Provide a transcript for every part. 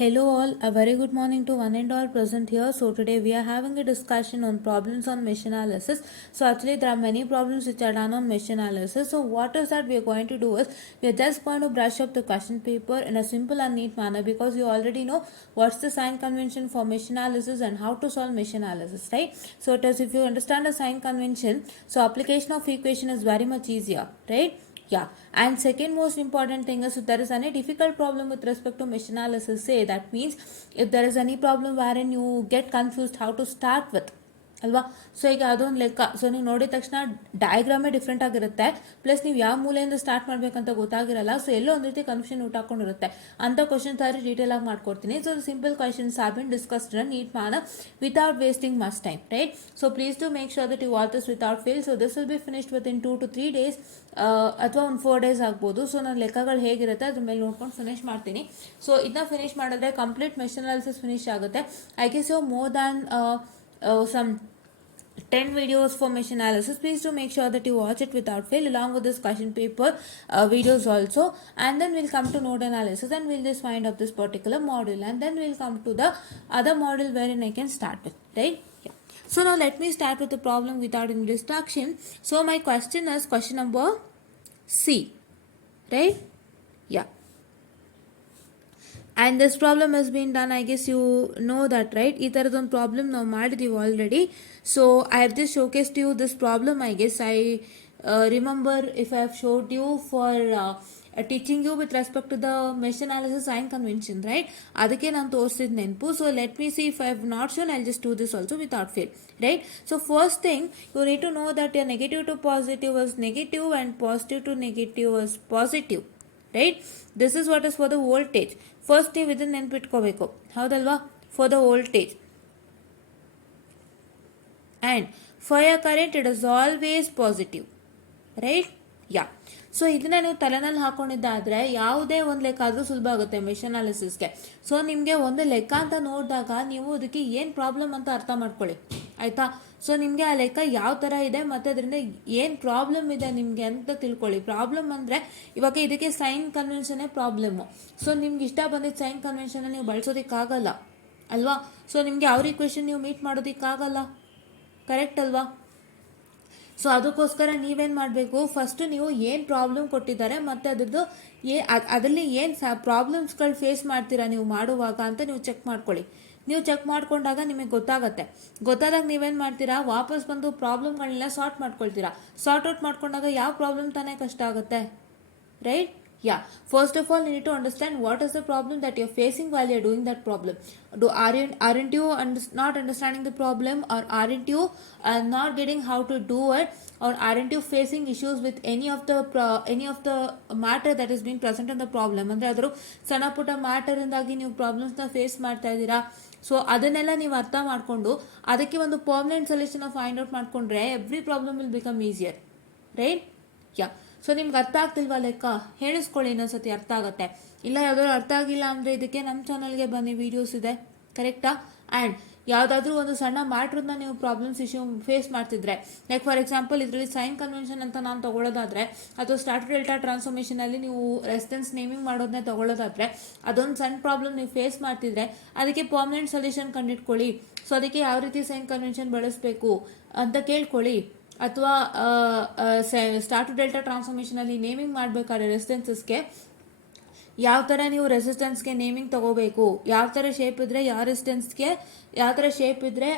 Hello all, a very good morning to one and all present here. So today we are having a discussion on problems on mesh analysis. So actually there are many problems which are done on mesh analysis. So what is that we are going to do is we are just going to brush up the question paper in a simple and neat manner, because you already know what's the sign convention for mesh analysis and how to solve mesh analysis, right? So it is, if you understand the sign convention, so application of equation is very much easier, right? Yeah, and second most important thing is, if there is any difficult problem with respect to mesh analysis, say that means if there is any problem wherein you get confused how to start with, ಅಲ್ವಾ. ಸೊ ಈಗ ಅದೊಂದು ಲೆಕ್ಕ, ಸೊ ನೀವು ನೋಡಿದ ತಕ್ಷಣ ಡಯಾಗ್ರಾಮೇ ಡಿಫ್ರೆಂಟ್ ಆಗಿರುತ್ತೆ, ಪ್ಲಸ್ ನೀವು ಯಾವ ಮೂಲೆಯಿಂದ ಸ್ಟಾರ್ಟ್ ಮಾಡಬೇಕಂತ ಗೊತ್ತಾಗಿರಲ್ಲ. ಸೊ ಎಲ್ಲೋ ಒಂದು ರೀತಿ ಕನ್ಫ್ಯೂಷನ್ ಊಟಾಕೊಂಡಿರುತ್ತೆ. ಅಂಥ ಕ್ವಶನ್ಸ್ ಆದರೆ ಡೀಟೇಲ್ ಆಗಿ ಮಾಡ್ಕೊಡ್ತೀನಿ. So simple questions have been discussed in neat manner without wasting much time, right? So please to make sure that you watch this without fail. So this will be finished within 2 to 3 days ಅಥವಾ ಒಂದು 4 days ಆಗ್ಬೋದು. ಸೊ ನನ್ನ ಲೆಕ್ಕಗಳು ಹೇಗಿರುತ್ತೆ ಅದ್ರ ಮೇಲೆ ನೋಡ್ಕೊಂಡು ಫಿನಿಶ್ ಮಾಡ್ತೀನಿ. ಸೊ ಇದನ್ನ ಫಿನಿಶ್ ಮಾಡಿದ್ರೆ ಕಂಪ್ಲೀಟ್ ಮೆಶ್ ಅನಾಲಿಸಿಸ್ ಫಿನಿಶ್ ಆಗುತ್ತೆ. I guess you more than some 10 videos for mesh analysis. Please do make sure that you watch it without fail along with this question paper videos also, and then we'll come to node analysis and we'll just wind up this particular module, and then we'll come to the other module wherein I can start with, right? Yeah. So now let me start with the problem without any distraction. So my question is question number C, right? Yeah. And this problem has been done, I guess you know that, right? ಈ ಥರದೊಂದು problem ನಾವು ಮಾಡಿದ್ದೀವಿ already. So I have just showcased you this problem. I guess I remember if I have showed you for teaching you with respect to the mesh analysis sign convention, right? ಅದಕ್ಕೆ ನಾನು ತೋರಿಸಿದ ನೆನಪು. So let me see if I have not shown, I just do this also without fail, right? So first thing you need to know that your negative to positive is negative and positive to negative is positive, right? This is what is for the voltage. First ನೀವು ಇದನ್ನು ನೆನ್ಪಿಟ್ಕೋಬೇಕು, ಹೌದಲ್ವಾ? For the voltage and for your current it is always positive, right? Yeah. So ಇದನ್ನ ನೀವು ತಲೆನಲ್ಲಿ ಹಾಕೊಂಡಿದ್ದಾದರೆ ಯಾವುದೇ ಒಂದು ಲೆಕ್ಕ ಆದರೂ ಸುಲಭ ಆಗುತ್ತೆ ಮೆಶ್ ಅನಾಲಿಸಿಸ್ಗೆ. ಸೊ ನಿಮಗೆ ಒಂದು ಲೆಕ್ಕ ಅಂತ ನೋಡಿದಾಗ ನೀವು ಅದಕ್ಕೆ ಏನು ಪ್ರಾಬ್ಲಮ್ ಅಂತ ಅರ್ಥ ಮಾಡ್ಕೊಳ್ಳಿ, ಆಯಿತಾ? ಸೊ ನಿಮಗೆ ಆ ಲೆಕ್ಕ ಯಾವ ಥರ ಇದೆ ಮತ್ತು ಅದರಿಂದ ಏನು ಪ್ರಾಬ್ಲಮ್ ಇದೆ ನಿಮಗೆ ಅಂತ ತಿಳ್ಕೊಳ್ಳಿ. ಪ್ರಾಬ್ಲಮ್ ಅಂದರೆ ಇವಾಗ ಇದಕ್ಕೆ ಸೈನ್ ಕನ್ವೆನ್ಷನ್ನೇ ಪ್ರಾಬ್ಲಮ್ಮು. ಸೊ ನಿಮ್ಗೆ ಇಷ್ಟ ಬಂದಿದ್ದು ಸೈನ್ ಕನ್ವೆನ್ಷನ್ನ ನೀವು ಬಳಸೋದಕ್ಕಾಗಲ್ಲ, ಅಲ್ವಾ? ಸೊ ನಿಮಗೆ ಅವ್ರ ಈಕ್ವೇಷನ್ ನೀವು ಮೀಟ್ ಮಾಡೋದಕ್ಕಾಗಲ್ಲ, ಕರೆಕ್ಟ್ ಅಲ್ವಾ? ಸೊ ಅದಕ್ಕೋಸ್ಕರ ನೀವೇನು ಮಾಡಬೇಕು, ಫಸ್ಟು ನೀವು ಏನು ಪ್ರಾಬ್ಲಮ್ ಕೊಟ್ಟಿದ್ದಾರೆ ಮತ್ತು ಅದರದ್ದು ಅದರಲ್ಲಿ ಏನು ಪ್ರಾಬ್ಲಮ್ಸ್ಗಳು ಫೇಸ್ ಮಾಡ್ತೀರಾ ನೀವು ಮಾಡುವಾಗ ಅಂತ ನೀವು ಚೆಕ್ ಮಾಡ್ಕೊಳ್ಳಿ. ನೀವು ಚೆಕ್ ಮಾಡ್ಕೊಂಡಾಗ ನಿಮಗೆ ಗೊತ್ತಾದಾಗ ನೀವೇನು ಮಾಡ್ತೀರಾ, ವಾಪಸ್ ಬಂದು ಪ್ರಾಬ್ಲಮ್ಗಳನ್ನೆಲ್ಲ ಸಾರ್ಟ್ ಮಾಡ್ಕೊಳ್ತೀರಾ. ಸಾರ್ಟ್ ಔಟ್ ಮಾಡ್ಕೊಂಡಾಗ ಯಾವ ಪ್ರಾಬ್ಲಮ್ ತಾನೇ ಕಷ್ಟ ಆಗುತ್ತೆ, right? Yeah. First of all, you need to understand what is the problem that you're facing while you're doing that problem. Aren't you not understanding the problem, or aren't you not getting how to do it, or aren't you facing issues with any of the matter that is being present in the problem? ಅಂದರೆ ಅದರ ಸಣ್ಣ ಪುಟ್ಟ ಮ್ಯಾಟರಿಂದಾಗಿ ನೀವು ಪ್ರಾಬ್ಲಮ್ಸ್ನ ಫೇಸ್ ಮಾಡ್ತಾ ಇದ್ದೀರಾ. ಸೊ ಅದನ್ನೆಲ್ಲ ನೀವು ಅರ್ಥ ಮಾಡಿಕೊಂಡು ಅದಕ್ಕೆ ಒಂದು ಪರ್ಮನೆಂಟ್ ಸೊಲ್ಯೂಷನ್ ಫೈಂಡ್ ಔಟ್ ಮಾಡಿಕೊಂಡ್ರೆ every problem will become easier, right? Yeah. So ನಿಮ್ಗೆ ಅರ್ಥ ಆಗ್ತಿಲ್ವಾ ಲೆಕ್ಕ? ಹೇಳಿಸ್ಕೊಳ್ಳಿ, ಇನ್ನೊಂದ್ಸತಿ ಅರ್ಥ ಆಗುತ್ತೆ. ಇಲ್ಲ ಯಾವುದಾದ್ರು ಅರ್ಥ ಆಗಿಲ್ಲ ಅಂದರೆ ಇದಕ್ಕೆ ನಮ್ಮ ಚಾನಲ್ಗೆ ಬನ್ನಿ, ವೀಡಿಯೋಸ್ ಇದೆ, ಕರೆಕ್ಟಾ? ಆ್ಯಂಡ್ ಯಾವುದಾದ್ರೂ ಒಂದು ಸಣ್ಣ ಮ್ಯಾಟ್ರನ್ನ ನೀವು ಪ್ರಾಬ್ಲಮ್ಸ್ ಇಶ್ಯೂ ಫೇಸ್ ಮಾಡ್ತಿದ್ರೆ, ಲೈಕ್ ಫಾರ್ ಎಕ್ಸಾಂಪಲ್ ಇದರಲ್ಲಿ ಸೈನ್ ಕನ್ವೆನ್ಷನ್ ಅಂತ ನಾನು ತೊಗೊಳ್ಳೋದಾದರೆ, ಅಥವಾ ಸ್ಟಾರ್ಟರ್ ಡೆಲ್ಟಾ ಟ್ರಾನ್ಸ್ಫಾರ್ಮೇಷನಲ್ಲಿ ನೀವು ರೆಸಿಸ್ಟೆನ್ಸ್ ನೇಮಿಂಗ್ ಮಾಡೋದನ್ನೇ ತೊಗೊಳ್ಳೋದಾದರೆ, ಅದೊಂದು ಸಣ್ಣ ಪ್ರಾಬ್ಲಮ್ ನೀವು ಫೇಸ್ ಮಾಡ್ತಿದ್ರೆ ಅದಕ್ಕೆ ಪರ್ಮನೆಂಟ್ ಸೊಲ್ಯೂಷನ್ ಕಂಡಿಟ್ಕೊಳ್ಳಿ. ಸೊ ಅದಕ್ಕೆ ಯಾವ ರೀತಿ ಸೈನ್ ಕನ್ವೆನ್ಷನ್ ಬಳಸಬೇಕು ಅಂತ ಕೇಳ್ಕೊಳ್ಳಿ. ಅಥವಾ ಸ್ಟಾರ್ಟರ್ ಡೆಲ್ಟಾ ಟ್ರಾನ್ಸ್ಫಾರ್ಮೇಷನಲ್ಲಿ ನೇಮಿಂಗ್ ಮಾಡಬೇಕಾದ್ರೆ ರೆಸಿಸ್ಟೆನ್ಸಸ್ಗೆ ಯಾವ ಥರ ನೀವು ರೆಸಿಸ್ಟೆನ್ಸ್ಗೆ ನೇಮಿಂಗ್ ತೊಗೋಬೇಕು, ಯಾವ ಥರ ಶೇಪ್ ಇದ್ದರೆ ಯಾವ ರೆಸಿಸ್ಟೆನ್ಸ್ಗೆ, ಯಾವ ಥರ ಶೇಪ್ ಇದ್ದರೆ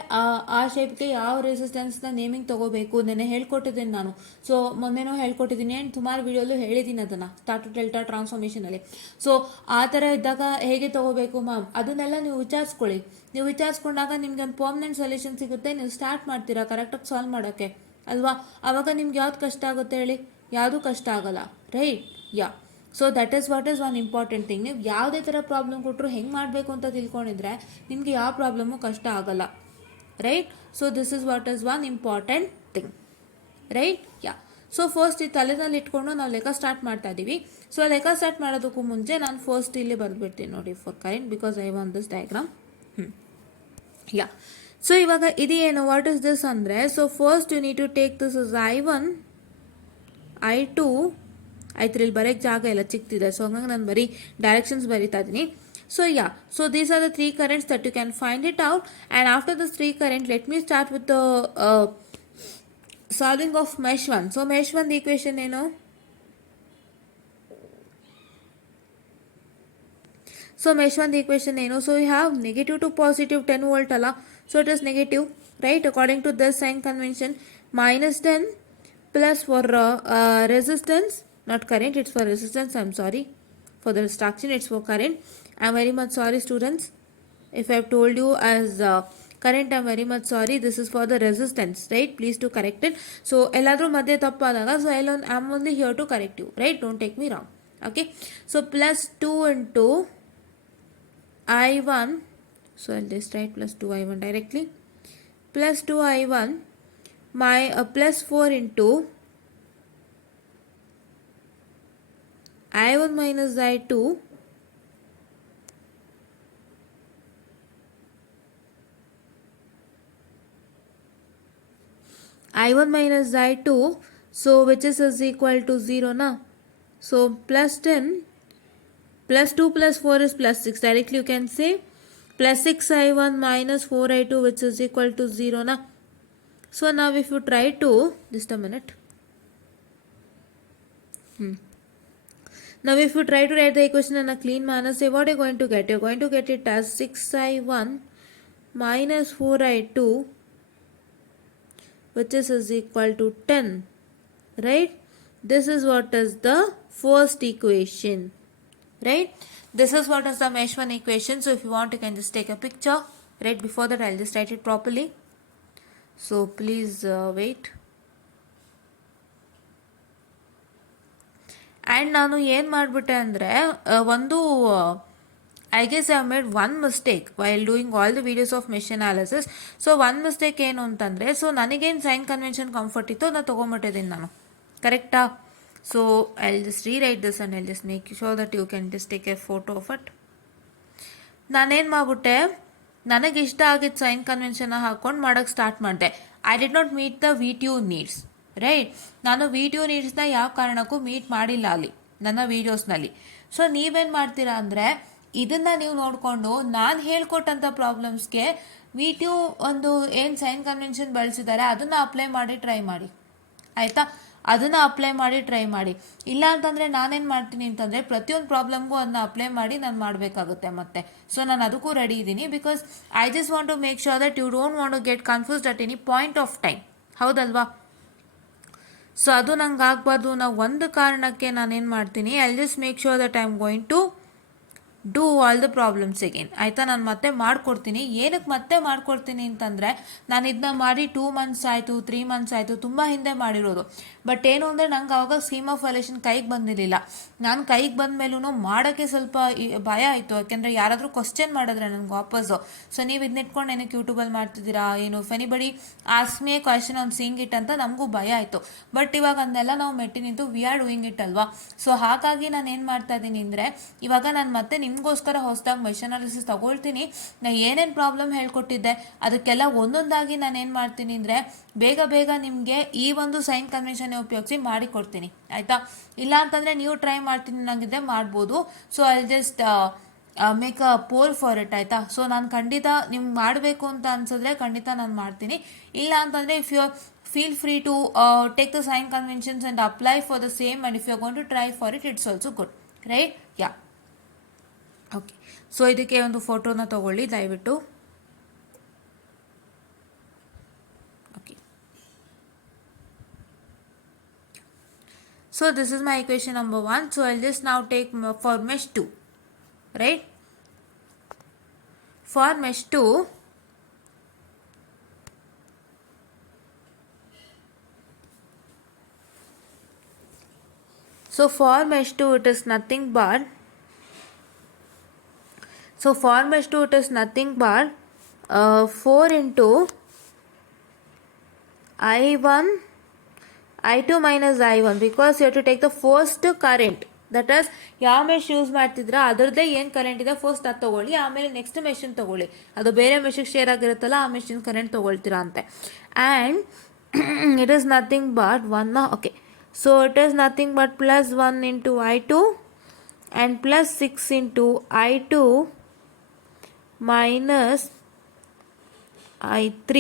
ಆ ಶೇಪ್ಗೆ ಯಾವ ರೆಸಿಸ್ಟೆನ್ಸ್ನ ನೇಮಿಂಗ್ ತೊಗೋಬೇಕು, ನೆನ್ನೆ ಹೇಳ್ಕೊಟ್ಟಿದ್ದೀನಿ ನಾನು. ಸೊ ಮೊನ್ನೆನೂ ಹೇಳ್ಕೊಟ್ಟಿದ್ದೀನಿ ಆ್ಯಂಡ್ ಸುಮಾರು ವೀಡಿಯೋಲ್ಲೂ ಹೇಳಿದ್ದೀನಿ ಅದನ್ನು ಸ್ಟಾರ್ಟರ್ ಡೆಲ್ಟಾ ಟ್ರಾನ್ಸ್ಫಾರ್ಮೇಷನಲ್ಲಿ. ಸೊ ಆ ಥರ ಇದ್ದಾಗ ಹೇಗೆ ತೊಗೋಬೇಕು ಮ್ಯಾಮ್, ಅದನ್ನೆಲ್ಲ ನೀವು ವಿಚಾರಿಸ್ಕೊಳ್ಳಿ. ನೀವು ವಿಚಾರಿಸ್ಕೊಂಡಾಗ ನಿಮ್ಗೆ ಒಂದು ಪರ್ಮನೆಂಟ್ ಸೊಲ್ಯೂಷನ್ ಸಿಗುತ್ತೆ, ನೀವು ಸ್ಟಾರ್ಟ್ ಮಾಡ್ತೀರಾ ಕರೆಕ್ಟಾಗಿ ಸಾಲ್ವ್ ಮಾಡೋಕ್ಕೆ, ಅಲ್ವಾ? ಆವಾಗ ನಿಮ್ಗೆ ಯಾವ್ದು ಕಷ್ಟ ಆಗುತ್ತೆ ಹೇಳಿ? ಯಾವುದೂ ಕಷ್ಟ ಆಗಲ್ಲ, right? Yeah. So that is what is one important thing. ನೀವು ಯಾವುದೇ ಥರ ಪ್ರಾಬ್ಲಮ್ ಕೊಟ್ಟರು ಹೆಂಗೆ ಮಾಡಬೇಕು ಅಂತ ತಿಳ್ಕೊಂಡಿದ್ರೆ ನಿಮಗೆ ಯಾವ ಪ್ರಾಬ್ಲಮ್ಮು ಕಷ್ಟ ಆಗಲ್ಲ, right? So this is what is one important thing, right? Yeah. So first ಈ ತಲೆನಲ್ಲಿ ಇಟ್ಕೊಂಡು ನಾವು ಲೆಕ್ಕ ಸ್ಟಾರ್ಟ್ ಮಾಡ್ತಾ ಇದ್ದೀವಿ. ಸೊ ಲೆಕ್ಕ ಸ್ಟಾರ್ಟ್ ಮಾಡೋದಕ್ಕೂ ಮುಂಚೆ ನಾನು ಫಸ್ಟ್ ಇಲ್ಲಿ ಬರೆದ್ಬಿಡ್ತೀನಿ ನೋಡಿ, for current, because I want this diagram. Yeah. So ಇವಾಗ ಇದು ಏನು, ವಾಟ್ ಇಸ್ ದಿಸ್ ಅಂದರೆ, so first you need to take this is I1 I2. ಆಯ್ತು, ಇಲ್ಲಿ ಬರೋಕ್ಕೆ ಜಾಗ ಎಲ್ಲ ಚಿಕ್ತಿದೆ, ಸೊ ಹಂಗಾಗಿ ನಾನು ಬರೀ ಡೈರೆಕ್ಷನ್ಸ್ ಬರೀತಾ ಇದ್ದೀನಿ. So yeah, so these are the three currents that you can find it out. And after this three current, let me start with the solving of mesh 1. So mesh 1 the equation so mesh 1 the equation so we have negative to positive 10 volt ala, so it is negative, right, according to this sign convention. Minus 10 plus for resistance, not current, it's for resistance, I'm sorry for the instruction, it's for current. I'm very much sorry students if I have told you as current, I'm very much sorry. This is for the resistance, right? Please to correct it. So elladru madhye tappadaga, so I'm only here to correct you, right? Don't take me wrong. Okay, so plus 2 into I1, so I'll just write plus 2 I1 directly, plus 2 I1 my plus 4 into I1 minus I2 I1 minus I2, so which is equal to 0 na. So plus 10 plus 2 plus 4 is plus 6, directly you can say plus 6 I1 minus 4 I2 which is equal to 0 na. So now if you try to, just a minute, now if you try to write the equation in a clean manner, say what you're going to get, you're going to get it as 6I1 minus 4I2 which is equal to 10, right? This is what is the first equation, right? This is what is the mesh 1 equation. So if you want, you can just take a picture. Right before that, I'll just write it properly. So please wait. And ನಾನು ಏನು ಮಾಡಿಬಿಟ್ಟೆ ಅಂದರೆ ಒಂದು I guess I have made one mistake while doing all the videos of mesh analysis. So one mistake ಏನು ಅಂತಂದರೆ, ಸೊ ನನಗೇನು sign convention comfort ಇತ್ತು ಅದನ್ನ ತೊಗೊಂಬಿಟ್ಟಿದ್ದೀನಿ ನಾನು, ಕರೆಕ್ಟಾ? So I'll just rewrite this and I'll just make sure that you can just take a photo of it. ನಾನೇನು ಮಾಡಿಬಿಟ್ಟೆ, ನನಗೆ ಇಷ್ಟ ಆಗಿದ್ದು ಸೈನ್ ಕನ್ವೆನ್ಷನ್ನ ಹಾಕ್ಕೊಂಡು ಮಾಡೋಕ್ಕೆ ಸ್ಟಾರ್ಟ್ ಮಾಡಿದೆ. I did not meet the VTU needs, right? ನಾನು VTU ನೀಡ್ಸ್ನ ಯಾವ ಕಾರಣಕ್ಕೂ ಮೀಟ್ ಮಾಡಿಲ್ಲ ಅಲ್ಲಿ ನನ್ನ ವೀಡಿಯೋಸ್ನಲ್ಲಿ. ಸೊ ನೀವೇನು ಮಾಡ್ತೀರಾ ಅಂದರೆ, ಇದನ್ನು ನೀವು ನೋಡಿಕೊಂಡು ನಾನು ಹೇಳ್ಕೊಟ್ಟಂಥ ಪ್ರಾಬ್ಲಮ್ಸ್ಗೆ VTU ಒಂದು ಏನು ಸೈನ್ ಕನ್ವೆನ್ಷನ್ ಬಳಸಿದ್ದಾರೆ ಅದನ್ನು ಅಪ್ಲೈ ಮಾಡಿ ಟ್ರೈ ಮಾಡಿ, ಆಯಿತಾ? ಅದನ್ನು ಅಪ್ಲೈ ಮಾಡಿ ಟ್ರೈ ಮಾಡಿ. ಇಲ್ಲ ಅಂತಂದರೆ ನಾನೇನು ಮಾಡ್ತೀನಿ ಅಂತಂದರೆ ಪ್ರತಿಯೊಂದು ಪ್ರಾಬ್ಲಮ್ಗೂ ಅದನ್ನ ಅಪ್ಲೈ ಮಾಡಿ ನಾನು ಮಾಡಬೇಕಾಗುತ್ತೆ ಮತ್ತೆ. ಸೊ ನಾನು ಅದಕ್ಕೂ ರೆಡಿ ಇದ್ದೀನಿ, because I just want to make sure that you don't want to get confused at any point of time, ಹೌದಲ್ವಾ? ಸೊ ಅದು ನಂಗೆ ಆಗಬಾರ್ದು ಅನ್ನೋ ಒಂದು ಕಾರಣಕ್ಕೆ ನಾನೇನು ಮಾಡ್ತೀನಿ, I just make sure that I am going to do all the problems again, ಆಯಿತಾ? ನಾನು ಮತ್ತೆ ಮಾಡಿಕೊಡ್ತೀನಿ. ಏನಕ್ಕೆ ಮತ್ತೆ ಮಾಡಿಕೊಡ್ತೀನಿ ಅಂತಂದರೆ, ನಾನು ಇದನ್ನ ಮಾಡಿ 2 months ಆಯಿತು, 3 months ಆಯಿತು, ತುಂಬ ಹಿಂದೆ ಮಾಡಿರೋದು. ಬಟ್ ಏನು ಅಂದರೆ ನಂಗೆ ಆವಾಗ ಸ್ಕೀಮ್ ಆಫ್ ವ್ಯಾಲ್ಯೂಯೇಷನ್ ಕೈಗೆ ಬಂದಿರಲಿಲ್ಲ. ನಾನು ಕೈಗೆ ಬಂದ ಮೇಲೂ ಮಾಡೋಕ್ಕೆ ಸ್ವಲ್ಪ ಭಯ ಆಯಿತು, ಯಾಕೆಂದರೆ ಯಾರಾದರೂ ಕ್ವಶ್ಚನ್ ಮಾಡಿದ್ರೆ ನನಗೆ ವಾಪಸ್ಸು, ಸೊ ನೀವು ಇದನ್ನ ಇಟ್ಕೊಂಡು ಏನಕ್ಕೆ ಯೂಟ್ಯೂಬಲ್ಲಿ ಮಾಡ್ತಿದ್ದೀರಾ, ಏನು if anybody ask me a question on seeing it ಅಂತ ನಮಗೂ ಭಯ ಆಯಿತು. ಬಟ್ ಇವಾಗ ಅದನ್ನೆಲ್ಲ ನಾವು ಮೆಟ್ಟಿ ನಿಂತು ವಿ ಆರ್ ಡೂಯಿಂಗ್ ಇಟ್ ಅಲ್ವಾ? ಸೊ ಹಾಗಾಗಿ ನಾನು ಏನು ಮಾಡ್ತಾ ಇದ್ದೀನಿ ಅಂದರೆ, ಇವಾಗ ನಾನು ಮತ್ತೆ ನಿಮಗೋಸ್ಕರ ಹೊಸದಾಗಿ ಮೆಶ್ ಅನಾಲಿಸಿಸ್ ತಗೊಳ್ತೀನಿ. ನಾನು ಏನೇನು ಪ್ರಾಬ್ಲಮ್ ಹೇಳ್ಕೊಟ್ಟಿದ್ದೆ ಅದಕ್ಕೆಲ್ಲ ಒಂದೊಂದಾಗಿ ನಾನು ಏನು ಮಾಡ್ತೀನಿ ಅಂದರೆ, ಬೇಗ ಬೇಗ ನಿಮಗೆ ಈ ಒಂದು ಸೈನ್ ಕನ್ವೆನ್ಷನ್ ಉಪಯೋಗಿಸಿ ಮಾಡಿಕೊಡ್ತೀನಿ, ಆಯಿತಾ? ಇಲ್ಲ ಅಂತಂದರೆ ನೀವು ಟ್ರೈ ಮಾಡ್ತೀನಿ ನನಗಿದೆ ಮಾಡ್ಬೋದು. So I just make a poll for it, ಆಯಿತಾ? ಸೊ ನಾನು ಖಂಡಿತ ನಿಮ್ಗೆ ಮಾಡಬೇಕು ಅಂತ ಅನ್ಸಿದ್ರೆ ಖಂಡಿತ ನಾನು ಮಾಡ್ತೀನಿ. ಇಲ್ಲ ಅಂತಂದರೆ if you feel free to take the sign conventions and apply for the same, and if you're going to try for it, it's also good, right? Yeah, okay. So ಇದಕ್ಕೆ ಒಂದು ಫೋಟೋನ ತಗೊಳ್ಳಿ ದಯವಿಟ್ಟು. Okay, so this is my equation number 1. So I'll just now take for mesh 2, right? For mesh 2, so for mesh 2 it is nothing but, so for mesh 2 it is nothing but 4 into I1 I2 minus I1, because you have to take the first current, that is ಯಾವ mesh use ಮಾಡ್ತಿದ್ರೆ ಅದರದ್ದೇ ಏನು ಕರೆಂಟ್ ಇದೆ ಫಸ್ಟ್ ಅದು ತೊಗೊಳ್ಳಿ, ಆಮೇಲೆ next machine ತೊಗೊಳ್ಳಿ, ಅದು ಬೇರೆ ಮೆಷಿಗೆ ಶೇರ್ ಆಗಿರುತ್ತಲ್ಲ ಆ ಮೆಷಿನ್ ಕರೆಂಟ್ ತೊಗೊಳ್ತೀರಾ ಅಂತೆ. And it is nothing but 1, okay. So it is nothing but plus 1 into I2 and plus 6 into I2 minus I3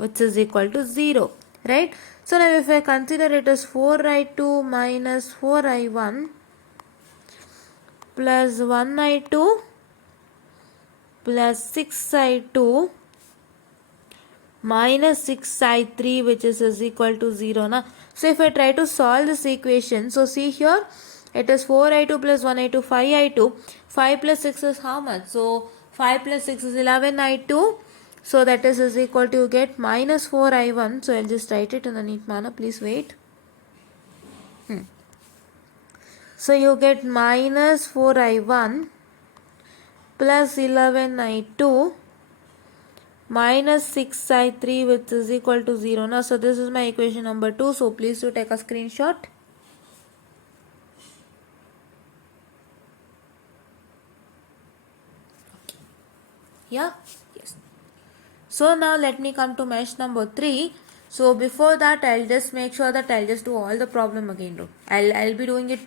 which is equal to 0, right? So now if I consider it as 4I2 minus 4I1 plus 1I2 plus 6I2 minus 6I3 which is equal to 0 na. So if I try to solve this equation, so see here it is 4I2 plus 1I2 5I2. 5 plus 6 is how much? So 5 plus 6 is 11I2. So that is equal to, you get minus 4I1. So I'll just write it in a neat manner. Please wait. So you get minus 4I1 plus 11I2 minus 6I3 which is equal to 0 now. So this is my equation number 2. So please do take a screenshot. Yeah, yes. So now let me come to mesh number 3. So before that, I'll just make sure that I'll just do all the problem again. I'll be doing it.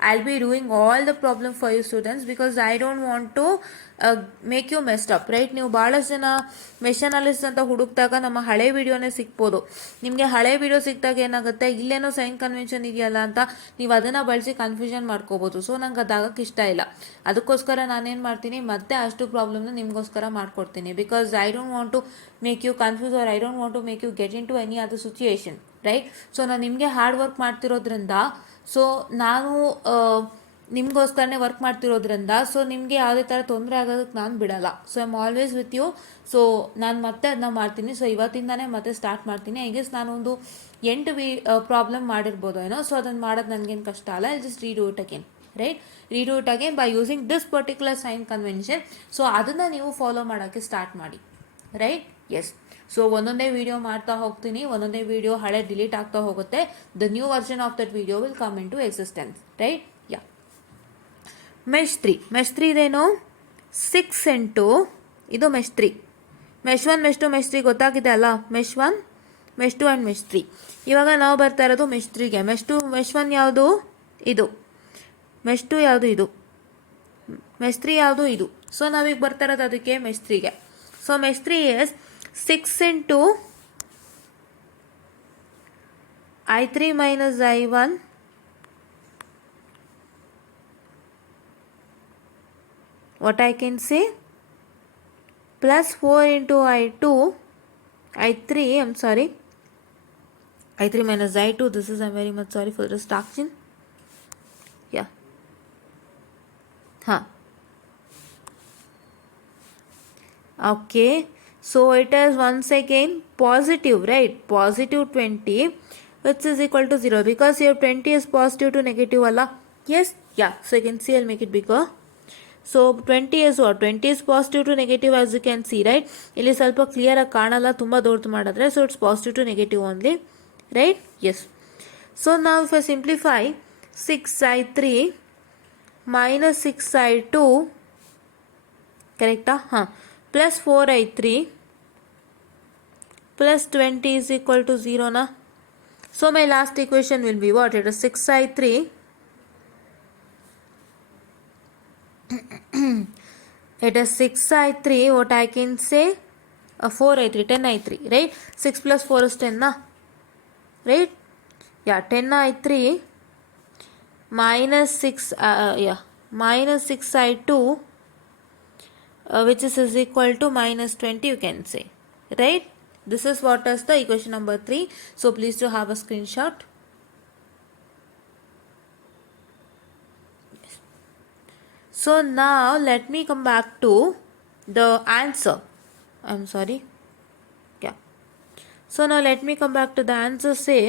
I'll be doing all the problem for you students because I don't want to make you messed up, right? ನೀವು ಭಾಳಷ್ಟು ಜನ mesh analysis ಅಂತ ಹುಡುಕ್ದಾಗ ನಮ್ಮ ಹಳೆ ವಿಡಿಯೋನೇ ಸಿಗ್ಬೋದು. ನಿಮಗೆ ಹಳೆ ವಿಡಿಯೋ ಸಿಕ್ಕಿದಾಗ ಏನಾಗುತ್ತೆ, ಇಲ್ಲೇನೋ ಸೈನ್ ಕನ್ವೆನ್ಷನ್ ಇದೆಯಲ್ಲ ಅಂತ ನೀವು ಅದನ್ನು ಬಳಸಿ ಕನ್ಫ್ಯೂಷನ್ ಮಾಡ್ಕೋಬೋದು. ಸೊ ನಂಗೆ ಅದಾಗಕ್ಕೆ ಇಷ್ಟ ಇಲ್ಲ. ಅದಕ್ಕೋಸ್ಕರ ನಾನೇನು ಮಾಡ್ತೀನಿ, ಮತ್ತೆ ಅಷ್ಟು ಪ್ರಾಬ್ಲಮ್ನ ನಿಮಗೋಸ್ಕರ ಮಾಡ್ಕೊಡ್ತೀನಿ. Because I don't want to make you confuse or I don't want to make you get into any other situation, right? So ನಾನು ನಿಮಗೆ ಹಾರ್ಡ್ ವರ್ಕ್ ಮಾಡ್ತಿರೋದ್ರಿಂದ, ಸೊ ನಾನು ನಿಮಗೋಸ್ಕರನೇ ವರ್ಕ್ ಮಾಡ್ತಿರೋದ್ರಿಂದ, ಸೊ ನಿಮಗೆ ಯಾವುದೇ ಥರ ತೊಂದರೆ ಆಗೋದಕ್ಕೆ ನಾನು ಬಿಡಲ್ಲ. So I am always with you. So ನಾನು ಮತ್ತೆ ಅದನ್ನ ಮಾಡ್ತೀನಿ. ಸೊ ಇವತ್ತಿಂದಾನೇ ಮತ್ತೆ ಸ್ಟಾರ್ಟ್ ಮಾಡ್ತೀನಿ. ಐ ಗೆಸ್ ನಾನೊಂದು 8 ಪ್ರಾಬ್ಲಮ್ ಮಾಡಿರ್ಬೋದು ಏನೋ. ಸೊ ಅದನ್ನು ಮಾಡೋದು ನನಗೇನು ಕಷ್ಟ ಅಲ್ಲ. I just redo it again, right? Redo it again by using this particular sign convention. So ಅದನ್ನು ನೀವು ಫಾಲೋ ಮಾಡೋಕ್ಕೆ ಸ್ಟಾರ್ಟ್ ಮಾಡಿ, ರೈಟ್? ಎಸ್. ಸೊ ಒಂದೊಂದೇ ವಿಡಿಯೋ ಮಾಡ್ತಾ ಹೋಗ್ತೀನಿ. ಒಂದೊಂದೇ ವಿಡಿಯೋ ಹಳೆ ಡಿಲೀಟ್ ಆಗ್ತಾ ಹೋಗುತ್ತೆ. The new version of that video will come into existence, right? Yeah. Mesh 3. Mesh 3 ಇದೇನು? 6 ಇಂಟು ಇದು ಮೆಶ್ 3. ಮೆಶ್ 1, ಮೆಶ್ 2, ಮೆಶ್ 3 ಗೊತ್ತಾಗಿದೆ ಅಲ್ಲ? ಮೆಶ್ 1, ಮೆಶ್ 2 ಆ್ಯಂಡ್ ಮೆಶ್ 3. ಇವಾಗ ನಾವು ಬರ್ತಾ ಇರೋದು ಮೆಶ್ 3ಗೆ. ಮೆಶ್ 2, ಮೆಶ್ 1 ಯಾವುದು? ಇದು. ಮೆಶ್ 2 ಯಾವುದು? ಇದು. ಮೆಶ್ 3 ಯಾವುದು? ಇದು. ಸೊ ನಾವೀಗ ಬರ್ತಾ ಇರೋದು ಅದಕ್ಕೆ ಮೆಶ್ 3ಗೆ. So mesh 3 is 6 into I3 minus I1 what I can say plus 4 into I2 I3 I'm sorry I3 minus I2. This is, I'm very much sorry for the distraction. Yeah. Okay. So it is once again positive, right? Positive 20 which is equal to 0 because here 20 is positive to negative Allah. Yes? Yeah. So you can see I'll make it bigger. So 20 is what? 20 is positive to negative as you can see, right? ಇಲ್ಲಿ ಸ್ವಲ್ಪ ಕ್ಲಿಯರ್ ಆಗಿ ಕಾಣಲ್ಲ, ತುಂಬ ದೊಡ್ಡದು ಮಾಡಿದ್ರೆ. So it's positive to negative only, right? Yes. So now if I simplify 6I3 minus 6I2, correct? Plus 4I3 plus 20 is equal to 0 na. So my last equation will be what? It is 6I3 it is 6I3 what I can say 4I3 10I3, right? 6 plus 4 is 10 na, right? Yeah, 10I3 minus 6 minus 6I2 which is equal to minus 20 you can say, right? This is what is the equation number 3. So please do have a screenshot. Yes. So now let me come back to the answer. I'm sorry. Yeah. So now let me come back to the answer. Say,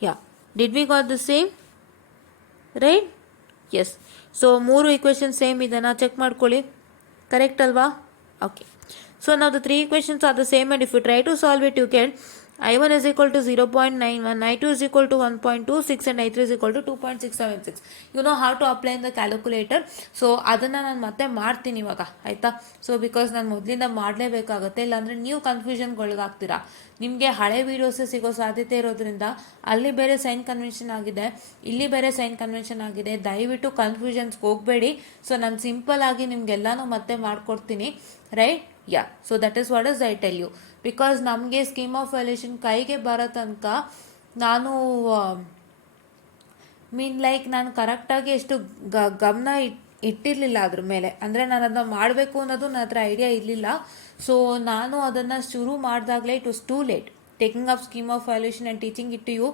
yeah, did we got the same, right? Yes. So 3 equations same ಇದನ್ನ ಚೆಕ್ ಮಾಡ್ಕೊಳ್ಳಿ. Correct alva? Okay. So now the 3 equations are the same and if you try to solve it you can I1 is equal to 0.91, I2 is equal to 1.26 and I3 is equal to 2.676. You know how to apply in the calculator. So ಅದನ್ನು ನಾನು ಮತ್ತೆ ಮಾಡ್ತೀನಿ ಇವಾಗ ಆಯಿತಾ. So because ನಾನು ಮೊದಲಿಂದ ಮಾಡಲೇಬೇಕಾಗುತ್ತೆ, ಇಲ್ಲಾಂದರೆ ನೀವು ಕನ್ಫ್ಯೂಷನ್ಗೊಳಗಾಗ್ತೀರಾ. ನಿಮಗೆ ಹಳೆ ವೀಡಿಯೋಸೇ ಸಿಗೋ ಸಾಧ್ಯತೆ ಇರೋದ್ರಿಂದ ಅಲ್ಲಿ ಬೇರೆ ಸೈನ್ ಕನ್ವೆನ್ಷನ್ ಆಗಿದೆ, ಇಲ್ಲಿ ಬೇರೆ ಸೈನ್ ಕನ್ವೆನ್ಷನ್ ಆಗಿದೆ. ದಯವಿಟ್ಟು ಕನ್ಫ್ಯೂಷನ್ಸ್ಗೆ ಹೋಗಬೇಡಿ. ಸೊ ನಾನು ಸಿಂಪಲ್ ಆಗಿ ನಿಮಗೆಲ್ಲನೂ ಮತ್ತೆ ಮಾಡಿಕೊಡ್ತೀನಿ, right. Yeah, so that is what is I tell you. Because ನಮಗೆ ಸ್ಕೀಮ್ ಆಫ್ ವ್ಯಾಲ್ಯೂಷನ್ ಕೈಗೆ ಬರೋ ತನಕ ನಾನು ನಾನು ಕರೆಕ್ಟಾಗಿ ಎಷ್ಟು ಗಮನ ಇಟ್ಟಿರಲಿಲ್ಲ ಅದ್ರ ಮೇಲೆ. ಅಂದರೆ ನಾನು ಅದನ್ನ ಮಾಡಬೇಕು ಅನ್ನೋದು ನನ್ನ ಹತ್ರ ಐಡಿಯಾ ಇರಲಿಲ್ಲ. ಸೊ ನಾನು ಅದನ್ನು ಶುರು ಮಾಡಿದಾಗಲೇ it was too late. Taking up scheme of valuation and teaching it to you,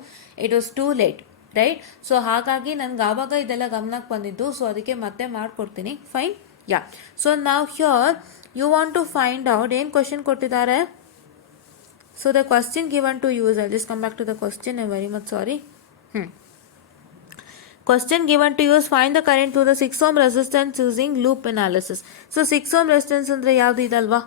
it was too late, right. So ಹಾಗಾಗಿ ನನಗೆ ಆವಾಗ ಇದೆಲ್ಲ ಗಮನಕ್ಕೆ ಬಂದಿದ್ದು. ಸೊ ಅದಕ್ಕೆ ಮತ್ತೆ ಮಾಡಿಕೊಡ್ತೀನಿ, ಫೈನ್. ಯಾ, ಸೊ ನಾವು here you want to find out ಏನು ಕ್ವಶನ್ ಕೊಟ್ಟಿದ್ದಾರೆ. So the question given to you is, I'll just come back to the question, I'm very much sorry. Question given to you is, find the current through the 6 ohm resistance using loop analysis. So 6 ohm resistance andre yavdu idalva.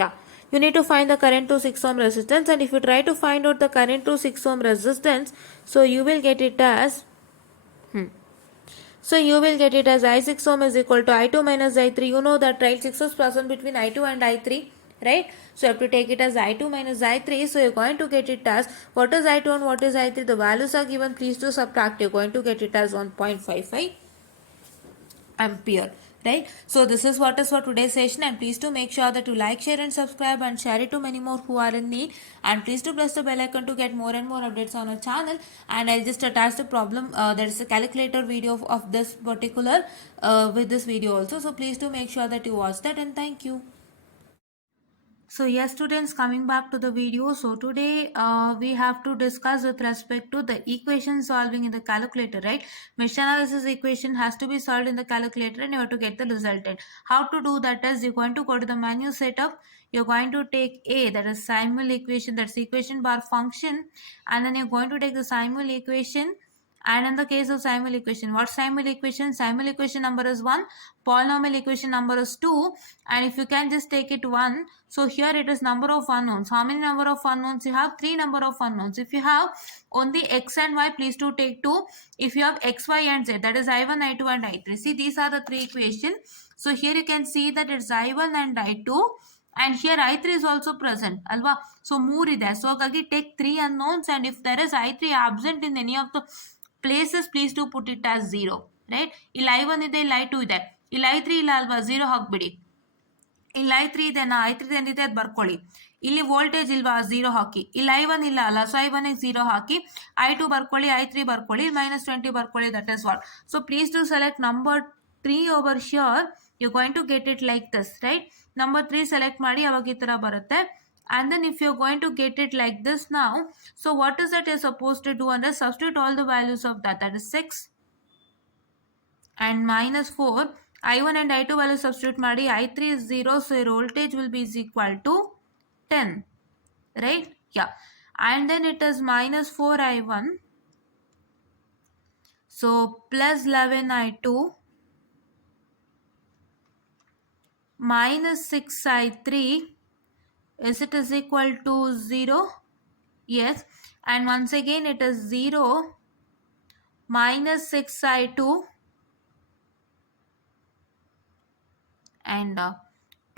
Yeah, you need to find the current to 6 ohm resistance, and if you try to find out the current to 6 ohm resistance, so you will get it as I6 ohm is equal to I2 minus I3. You know that, right? 6 ohms present between I2 and I3, right? So you have to take it as I2 minus I3. So you're going to get it as, what is I2 and what is I3? The values are given, please do subtract. You're going to get it as 1.55 ampere, right? So this is what is for today's session, and please do make sure that you like, share and subscribe and share it to many more who are in need, and please do press the bell icon to get more and more updates on our channel. And I'll just attach the problem, there is a calculator video of this particular with this video also. So please do make sure that you watch that, and thank you. So yes students, coming back to the video. So today we have to discuss with respect to the equation solving in the calculator, right? Mesh analysis equation has to be solved in the calculator and you have to get the resultant. How to do that is, you're going to go to the menu setup, you're going to take A, that is simul equation, that's equation bar function, and then you're going to take the simul equation. And in the case of simul equation, what simul equation? Simul equation number is 1, polynomial equation number is 2, and if you can just take it 1, so here it is number of unknowns. How many number of unknowns you have? 3 number of unknowns. If you have only x and y, please do take 2. If you have x, y and z, that is I1, I2 and I3. See, these are the 3 equations. So here you can see that it's I1 and I2, and here I3 is also present, alva. So 3 ಇದೆ. So ಹಾಗಾಗಿ take 3 unknowns, and if there is I3 absent in any of the places, please do put it as 0, right? ಇಲ್ಲಿ I1 ಇದೆ, ಇಲ್ಲಿ I2 ಇದೆ, ಇಲ್ಲಿ I3 ಇಲ್ಲ ಅಲ್ವಾ, 0 ಹಾಕ್ಬಿಡಿ. ಇಲ್ಲಿ I3 ಇದೆನಾ, I3 ಏನಿದೆ ಅದು ಬರ್ಕೊಳ್ಳಿ. ಇಲ್ಲಿ ವೋಲ್ಟೇಜ್ ಇಲ್ವಾ, 0 ಹಾಕಿ. ಇಲ್ಲಿ I1 ಇಲ್ಲ ಅಲ್ಲ, ಸೊ I1 0 ಹಾಕಿ. I2 ಬರ್ಕೊಳ್ಳಿ, I3 ಬರ್ಕೊಳ್ಳಿ, -20 ಬರ್ಕೊಳ್ಳಿ, that is what. So please do select number 3 over here. You're going to get it like this, right? Number 3 select ಮಾಡಿ, ಅವಾಗ ಈ ತರ ಬರುತ್ತೆ. And then if you're going to get it like this now, so what is that you're supposed to do? And substitute all the values of that is 6 and -4. I1 and I2 values substitute ಮಾಡಿ, I3 is 0, so your voltage will be is equal to 10, right? Yeah, and then it is -4 I1, so plus 11 I2 minus 6 I3, is it is equal to 0? Yes, and once again it is 0 minus 6 I2 and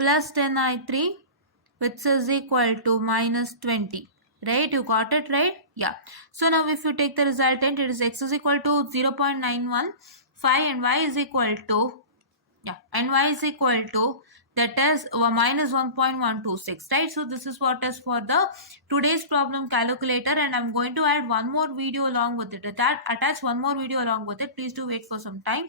plus 10 I3, which is equal to -20, right? You got it, right? Yeah. So now if you take the resultant, it is x is equal to 0.915 and y is equal to, and y is equal to, that is -1.126, right? So this is what is for the today's problem calculator, and I'm going to add one more video along with it. Attach one more video along with it. Please do wait for some time.